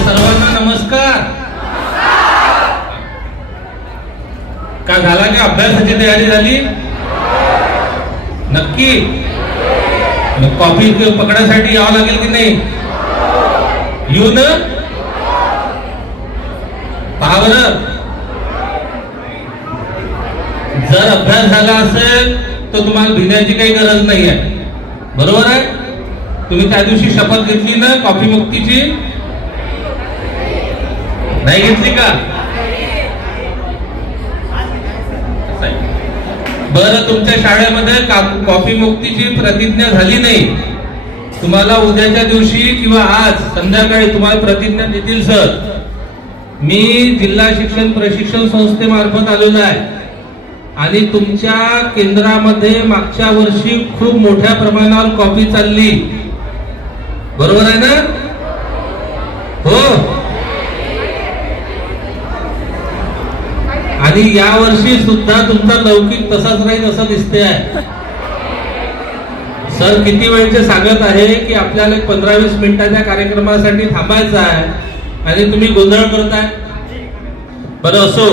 सर्वांना नमस्कार। का झाला की अभ्यासाची तयारी झाली? नक्की? मग कॉफी पकडायसाठी यावं लागेल की नाही? येऊ ना? पहा बरं, जर अभ्यास झाला असेल तर तुम्हाला भिण्याची काही गरज नाही आहे, बरोबर आहे? तुम्ही त्या दिवशी शपथ घेतली ना कॉफी मुक्तीची? नाही घेतली का? बरं, तुमच्या शाळेमध्ये कॉफी मुक्तीची प्रतिज्ञा झाली नाही, तुम्हाला उद्याच्या दिवशी किंवा आज संध्याकाळी तुम्हाला प्रतिज्ञा देतील सर। मी जिल्हा शिक्षण प्रशिक्षण संस्थेमार्फत आलेलो आहे आणि तुमच्या केंद्रामध्ये मागच्या वर्षी खूप मोठ्या प्रमाणावर कॉफी चालली, बरोबर आहे ना? हो। आणि या वर्षी सुद्धा तुमचा लौकिक तसाच राहील असं दिसते आहे। सर किती वेळचे सांगत आहे की आपल्याला 15-20 मिनिटाच्या कार्यक्रमासाठी थांबायचं आहे आणि तुम्ही गोंधळ करताय। बरं असो,